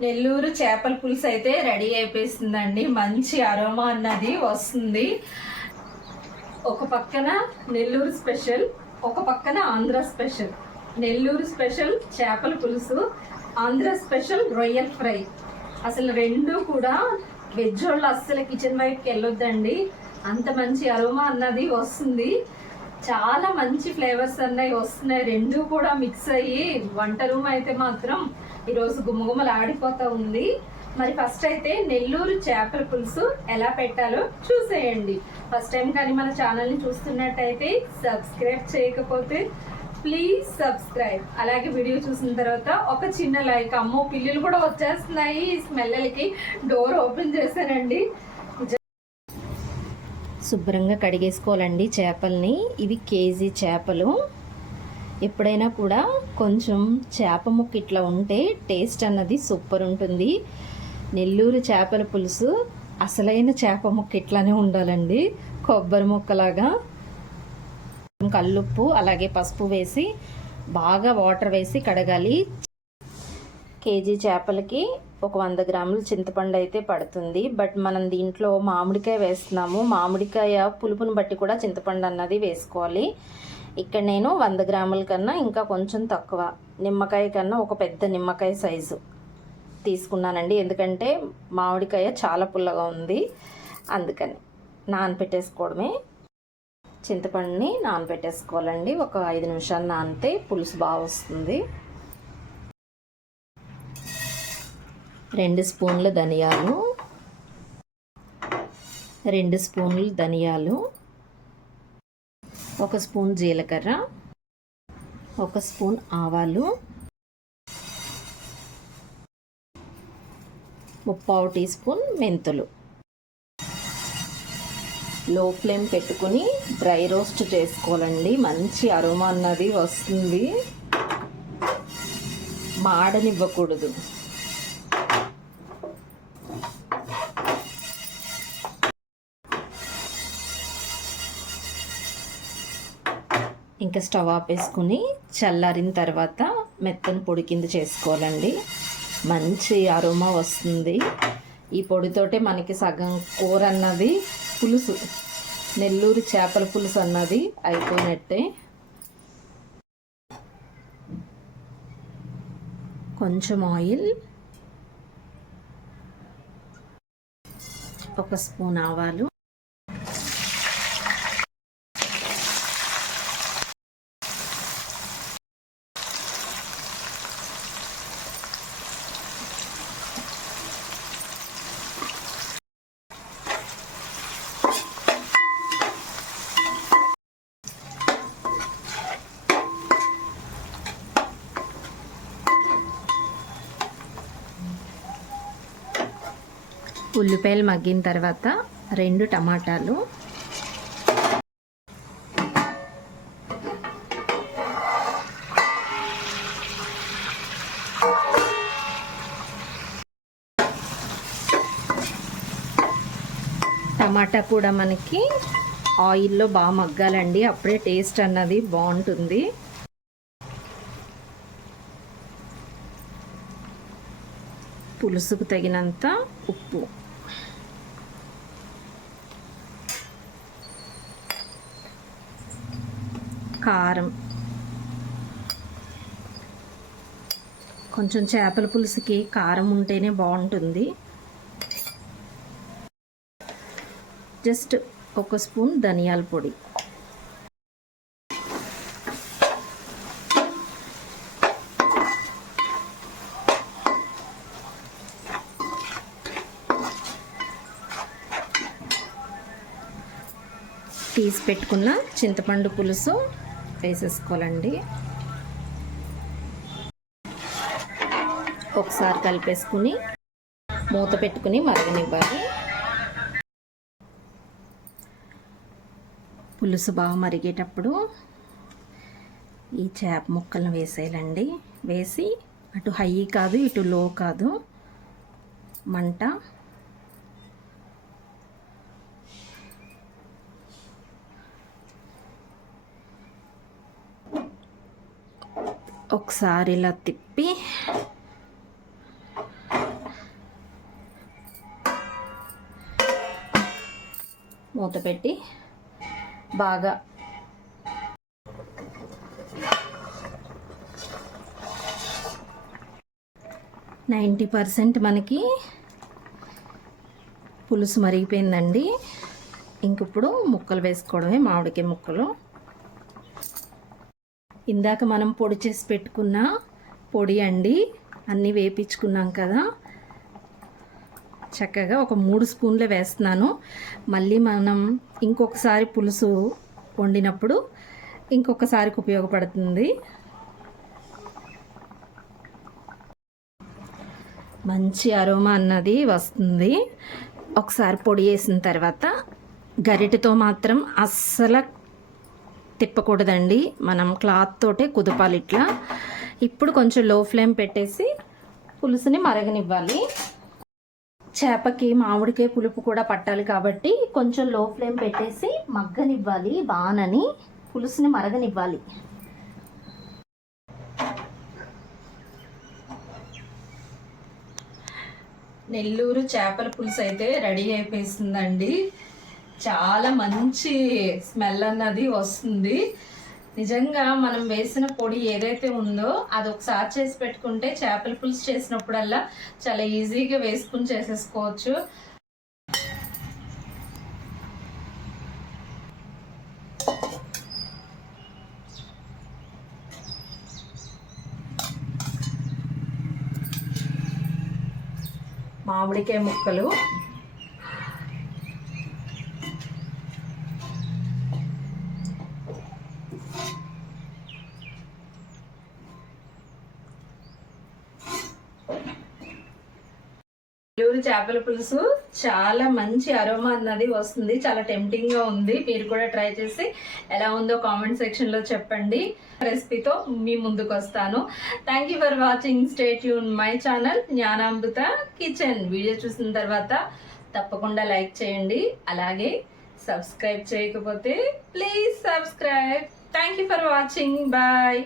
నెల్లూరు చేపల పులుసు అయితే రెడీ అయిపోయిందండి మంచి అరోమా అన్నది వస్తుంది. ఒక పక్కన నెల్లూరు స్పెషల్ ఒక పక్కన ఆంధ్ర స్పెషల్. నెల్లూరు స్పెషల్ చేపల పులుసు ఆంధ్ర స్పెషల్ రొయ్యల్ ఫ్రై. అసలు రెండు కూడా వెజ్ వాళ్ళు అస్సలు కిచెన్ వైపుకి వెళ్ళొద్దండి. అంత మంచి అరోమా అన్నది వస్తుంది. చాలా మంచి ఫ్లేవర్స్ అన్నవి వస్తున్నాయి. రెండు కూడా మిక్స్ అయ్యి వంట రూమ్ అయితే మాత్రం ఈరోజు గుమ్మగుమ్మలు ఆడిపోతూ ఉంది. మరి ఫస్ట్ అయితే నెల్లూరు చేపల పులుసు ఎలా పెట్టాలో చూసేయండి. ఫస్ట్ టైం కానీ మన ఛానల్ని చూస్తున్నట్టయితే సబ్స్క్రైబ్ చేయకపోతే ప్లీజ్ సబ్స్క్రైబ్ అలాగే వీడియో చూసిన తర్వాత ఒక చిన్న లైక్ అమ్మో పిల్లులు కూడా వచ్చేస్తున్నాయి. స్మెల్లలకి డోర్ ఓపెన్ చేశానండి. శుభ్రంగా కడిగేసుకోవాలండి చేపల్ని. ఇవి కేజీ చేపలు. ఎప్పుడైనా కూడా కొంచెం చేప ముక్క ఇట్లా ఉంటే టేస్ట్ అన్నది సూపర్ ఉంటుంది. నెల్లూరు చేపల పులుసు అసలైన చేప ముక్క ఇట్లానే ఉండాలండి. కొబ్బరి ముక్కలాగా కల్లుప్పు అలాగే పసుపు వేసి బాగా వాటర్ వేసి కడగాలి. కేజీ చేపలకి ఒక వంద గ్రాములు చింతపండు అయితే పడుతుంది. బట్ మనం దీంట్లో మామిడికాయ వేస్తున్నాము. మామిడికాయ పులుపుని బట్టి కూడా చింతపండు అన్నది వేసుకోవాలి. ఇక్కడ నేను వంద గ్రాముల కన్నా ఇంకా కొంచెం తక్కువ నిమ్మకాయ కన్నా ఒక పెద్ద నిమ్మకాయ సైజు తీసుకున్నానండి. ఎందుకంటే మామిడికాయ చాలా పుల్లగా ఉంది. అందుకని నానపెట్టేసుకోవడమే. చింతపండుని నానబెట్టేసుకోవాలండి ఒక ఐదు నిమిషాలు నానితే పులుసు బాగా వస్తుంది. రెండు స్పూన్ల ధనియాలు. రెండు స్పూన్లు ధనియాలు. ఒక స్పూన్ జీలకర్ర. ఒక స్పూన్ ఆవాలు. ముప్పావు టీ స్పూన్ మెంతులు. లో ఫ్లేమ్ పెట్టుకుని డ్రై రోస్ట్ చేసుకోవాలండి. మంచి అరుమ అన్నది వస్తుంది. మాడనివ్వకూడదు. ఇంకా స్టవ్ ఆపేసుకుని చల్లారిన తర్వాత మెత్తని పొడి కింద చేసుకోవాలండి. మంచి అరోమా వస్తుంది. ఈ పొడితోటే మనకి సగం కూర అన్నది పులుసు నెల్లూరు చేపల పులుసు అన్నది అయిపోయినట్టే. కొంచెం ఆయిల్ ఒక స్పూన్ ఆవాలు ఉల్లిపాయలు మగ్గిన తర్వాత రెండు టమాటాలు. టమాటా కూడా మనకి ఆయిల్లో బాగా మగ్గాలండి. అప్పుడే టేస్ట్ అన్నది బాగుంటుంది. పులుసుకు తగినంత ఉప్పు. కారం. కొంచెం చేపల పులుసుకి కారం ఉంటేనే బాగుంటుంది. జస్ట్ ఒక స్పూన్ ధనియాల పొడి. తీసి పెట్టుకున్న చింతపండు పులుసు. వేసేసుకోవాలండి ఒకసారి కలిపేసుకుని మూత పెట్టుకుని మరగనివ్వాలి. పులుసు బాగా మరిగేటప్పుడు ఈ చేప ముక్కలను వేసేయాలండి. వేసి అటు హై కాదు ఇటు లో కాదు. మంట ఒకసారి ఇలా తిప్పి. మూత పెట్టి బాగా నైంటీ పర్సెంట్ మనకి పులుసు మరిగిపోయిందండి. ఇంకిప్పుడు ముక్కలు వేసుకోవడమే మామిడికాయ ముక్కలు. ఇందాక మనం పొడి చేసి పెట్టుకున్న పొడి అండి. అన్నీ వేపించుకున్నాం కదా. చక్కగా ఒక మూడు స్పూన్లు వేస్తున్నాను. మళ్ళీ మనం ఇంకొకసారి పులుసు వండినప్పుడు ఇంకొకసారికి ఉపయోగపడుతుంది. మంచి అరోమా అన్నది వస్తుంది. ఒకసారి పొడి వేసిన తర్వాత గరిటెతో మాత్రం అస్సలు తిప్పకూడదండి. మనం క్లాత్ తోటే కుదపాలి ఇట్లా. ఇప్పుడు కొంచెం లో ఫ్లేమ్ పెట్టేసి పులుసుని మరగనివ్వాలి. చేపకి మామిడికాయ పులుపు కూడా పట్టాలి కాబట్టి కొంచెం లో ఫ్లేమ్ పెట్టేసి మగ్గనివ్వాలి బానని పులుసుని మరగనివ్వాలి. నెల్లూరు చేపల పులుసు అయితే రెడీ అయిపోయిందండి చాలా మంచి స్మెల్ అన్నది వస్తుంది. నిజంగా మనం వేసిన పొడి ఏదైతే ఉందో అది ఒకసారి చేసి పెట్టుకుంటే చేపల పులుసు చేసినప్పుడల్లా చాలా ఈజీగా వేసుకుని చేసేసుకోవచ్చు. మామిడికాయ ముక్కలు నెల్లూరు చేపల పులుసు చాలా మంచి అరోమా అన్నది వస్తుంది. చాలా టెంప్టింగ్గా ఉంది. మీరు కూడా ట్రై చేసి ఎలా ఉందో కామెంట్ సెక్షన్లో చెప్పండి. రెసిపీతో మీ ముందుకు వస్తాను. Thank you for watching stay tuned my channel Gnanamrutha kitchen video చూసిన తర్వాత తప్పకుండా లైక్ చేయండి. అలాగే సబ్స్క్రైబ్ చేయకపోతే please subscribe thank you for watching bye